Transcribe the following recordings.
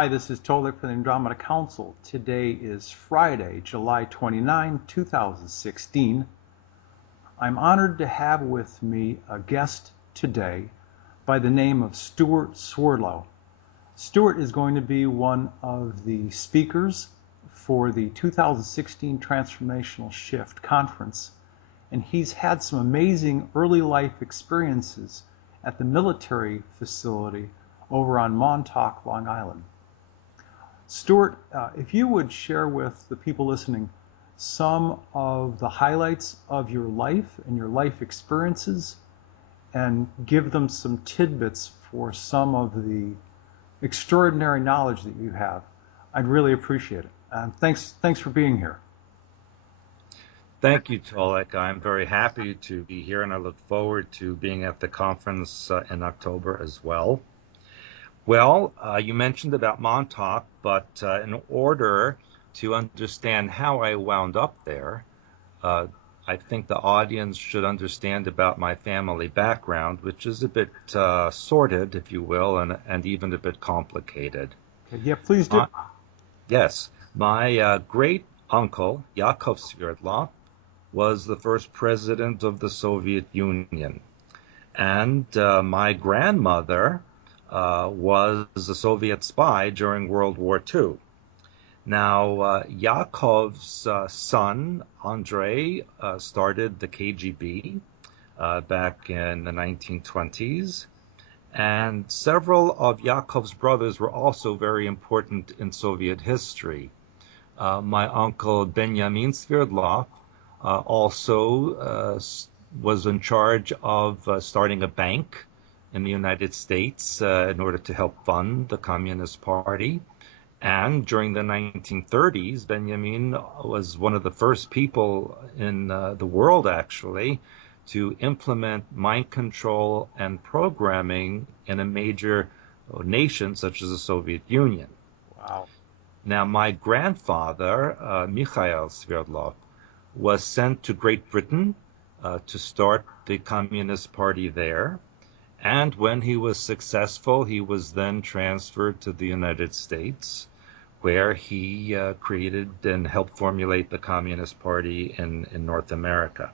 Hi, this is Tolek from the Andromeda Council. Today is Friday, July 29, 2016. I'm honored to have with me a guest today by the name of Stewart Swerdlow. Stewart is going to be one of the speakers for the 2016 Transformational Shift Conference, and he's had some amazing early life experiences at the military facility over on Montauk, Long Island. Stewart, if you would share with the people listening some of the highlights of your life and your life experiences, and give them some tidbits for some of the extraordinary knowledge that you have, I'd really appreciate it. And thanks for being here. Thank you, Tolek. I'm very happy to be here, and I look forward to being at the conference in October as well. Well, you mentioned about Montauk, but in order to understand how I wound up there, I think the audience should understand about my family background, which is a bit sordid, if you will, and even a bit complicated. Okay, yeah, please do. Yes. My great-uncle, Yakov Swerdlow, was the first president of the Soviet Union. And my grandmother was a Soviet spy during World War II. Now, Yakov's son, Andrei, started the KGB back in the 1920s, and several of Yakov's brothers were also very important in Soviet history. My uncle Benjamin Swerdlow also was in charge of starting a bank in the United States in order to help fund the Communist Party. And during the 1930s, Benjamin was one of the first people in the world, actually, to implement mind control and programming in a major nation such as the Soviet Union. Wow. Now, my grandfather, Mikhail Swerdlow, was sent to Great Britain to start the Communist Party there. And when he was successful, he was then transferred to the United States, where he created and helped formulate the Communist Party in North America.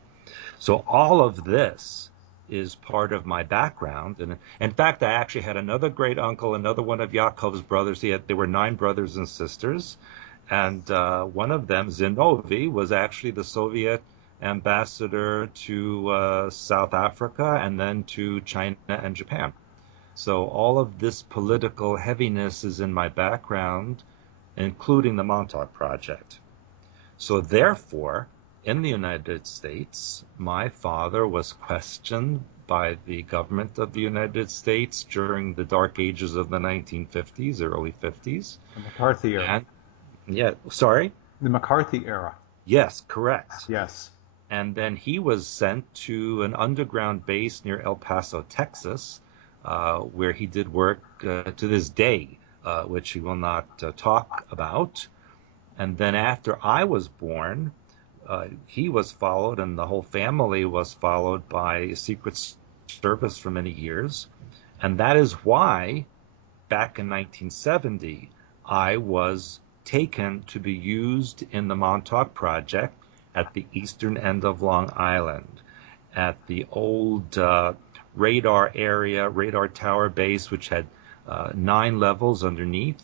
So all of this is part of my background. And in fact, I actually had another great uncle, another one of Yakov's brothers. There were 9 brothers and sisters. And one of them, Zinovy, was actually the Soviet ambassador to South Africa and then to China and Japan. So all of this political heaviness is in my background, including the Montauk Project. So therefore, in the United States, my father was questioned by the government of the United States during the dark ages of the 1950s, early 50s. The McCarthy era. The McCarthy era. Yes, correct. Yes. And then he was sent to an underground base near El Paso, Texas, where he did work to this day, which he will not talk about. And then after I was born, he was followed, and the whole family was followed by Secret Service for many years. And that is why, back in 1970, I was taken to be used in the Montauk Project at the eastern end of Long Island, at the old radar tower base, which had 9 levels underneath.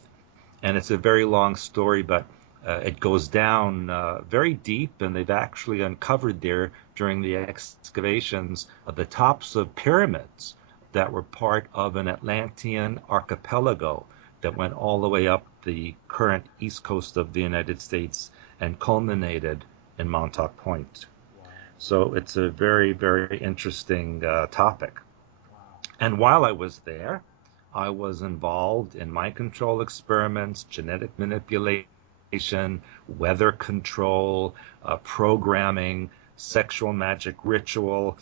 And it's a very long story, but it goes down very deep, and they've actually uncovered there during the excavations of the tops of pyramids that were part of an Atlantean archipelago that went all the way up the current east coast of the United States and culminated in Montauk Point. Wow. So it's a very, very interesting topic. Wow. And while I was there, I was involved in mind control experiments, genetic manipulation, weather control, programming, sexual magic ritual,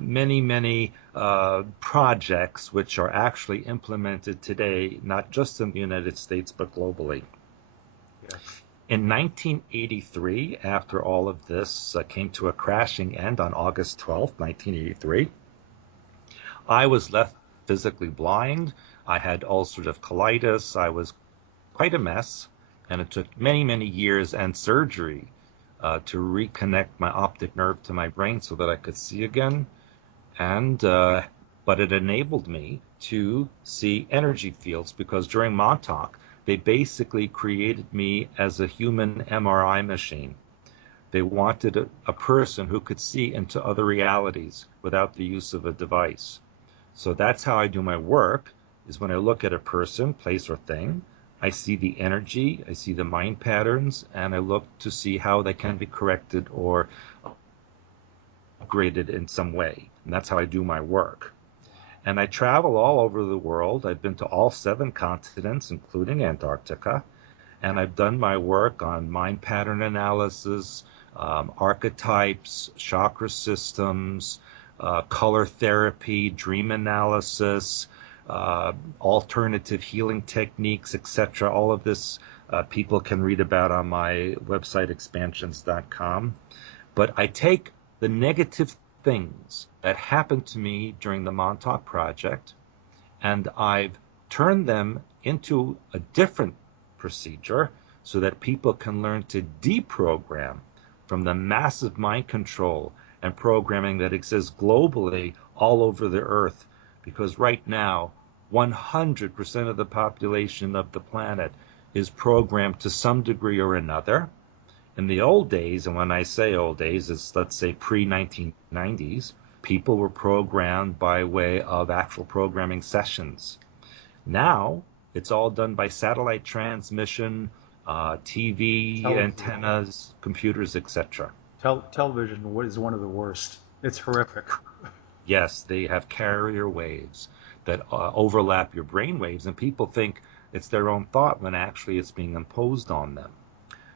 many projects which are actually implemented today, not just in the United States, but globally. Yes. In 1983, after all of this came to a crashing end on August 12th, 1983, I was left physically blind. I had ulcerative colitis. I was quite a mess, and it took many, many years and surgery to reconnect my optic nerve to my brain so that I could see again. And but it enabled me to see energy fields because during Montauk, they basically created me as a human MRI machine. They wanted a person who could see into other realities without the use of a device. So that's how I do my work, is when I look at a person, place, or thing, I see the energy, I see the mind patterns, and I look to see how they can be corrected or upgraded in some way. And that's how I do my work. And I travel all over the world. I've been to all 7 continents, including Antarctica. And I've done my work on mind pattern analysis, archetypes, chakra systems, color therapy, dream analysis, alternative healing techniques, etc. All of this people can read about on my website, expansions.com. But I take the negative things that happened to me during the Montauk Project, and I've turned them into a different procedure so that people can learn to deprogram from the massive mind control and programming that exists globally all over the earth. Because right now, 100% of the population of the planet is programmed to some degree or another. In the old days, and when I say old days, it's let's say pre-1990s, people were programmed by way of actual programming sessions. Now, it's all done by satellite transmission, TV, Television. antennas, computers, etc. Television is one of the worst. It's horrific. Yes, they have carrier waves that overlap your brain waves, and people think it's their own thought when actually it's being imposed on them.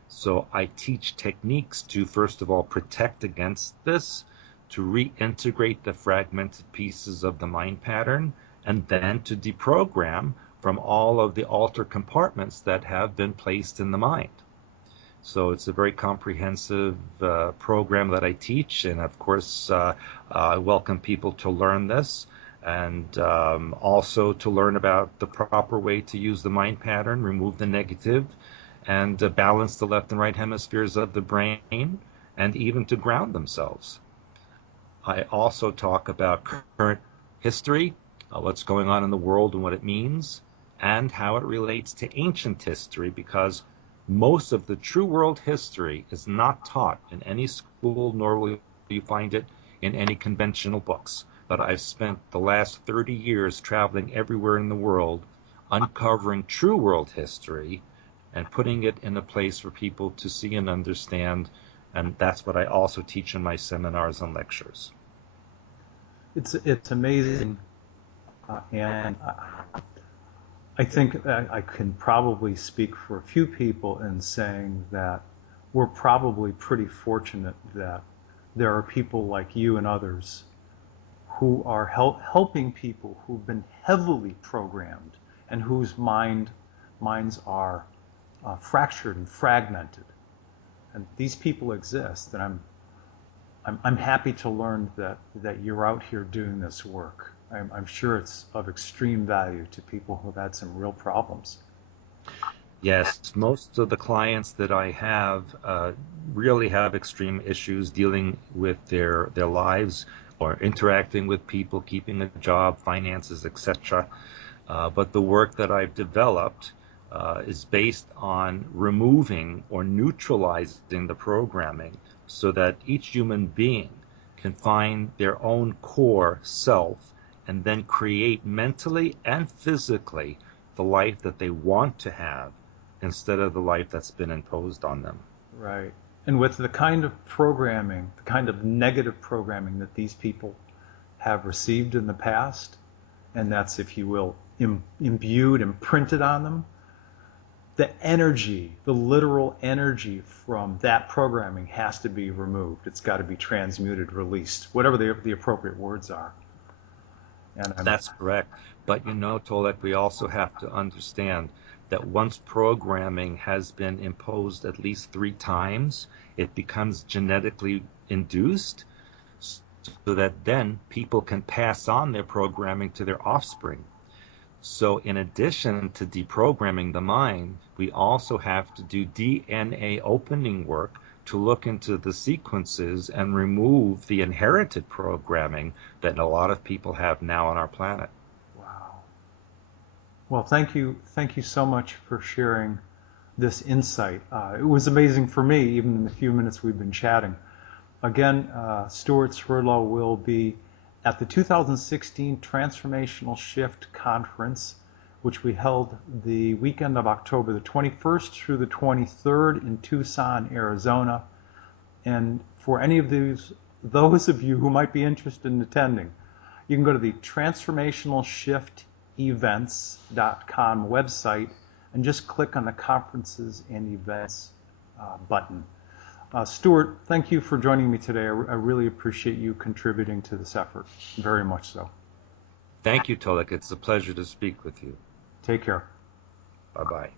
So I teach techniques to, first of all, protect against this, to reintegrate the fragmented pieces of the mind pattern, and then to deprogram from all of the altered compartments that have been placed in the mind. So it's a very comprehensive program that I teach, and of course I welcome people to learn this, and also to learn about the proper way to use the mind pattern, remove the negative, and balance the left and right hemispheres of the brain, and even to ground themselves. I also talk about current history, what's going on in the world and what it means, and how it relates to ancient history, because most of the true world history is not taught in any school, nor will you find it in any conventional books. But I've spent the last 30 years traveling everywhere in the world, uncovering true world history and putting it in a place for people to see and understand. And that's what I also teach in my seminars and lectures. It's amazing, and I think I can probably speak for a few people in saying that we're probably pretty fortunate that there are people like you and others who are helping people who've been heavily programmed and whose minds are fractured and fragmented. And these people exist, and I'm happy to learn that you're out here doing this work. I'm sure it's of extreme value to people who've had some real problems. Yes, most of the clients that I have really have extreme issues dealing with their lives or interacting with people, keeping a job, finances, etc. But the work that I've developed is based on removing or neutralizing the programming so that each human being can find their own core self and then create mentally and physically the life that they want to have instead of the life that's been imposed on them. Right. And with the kind of programming, the kind of negative programming that these people have received in the past, and that's, if you will, imbued, imprinted on them, the energy, the literal energy from that programming has to be removed. It's got to be transmuted, released, whatever the appropriate words are. And that's correct. But Tolek, we also have to understand that once programming has been imposed at least 3 times, it becomes genetically induced, so that then people can pass on their programming to their offspring. So in addition to deprogramming the mind, we also have to do DNA opening work to look into the sequences and remove the inherited programming that a lot of people have now on our planet. Wow. Well, thank you so much for sharing this insight. It was amazing for me, even in the few minutes we've been chatting. Again, Stewart Swerdlow will be at the 2016 Transformational Shift Conference, which we held the weekend of October the 21st through the 23rd in Tucson, Arizona. And for any of those of you who might be interested in attending, you can go to the transformationalshiftevents.com website and just click on the Conferences and Events button. Stewart, thank you for joining me today. I really appreciate you contributing to this effort, very much so. Thank you, Tolek. It's a pleasure to speak with you. Take care. Bye-bye.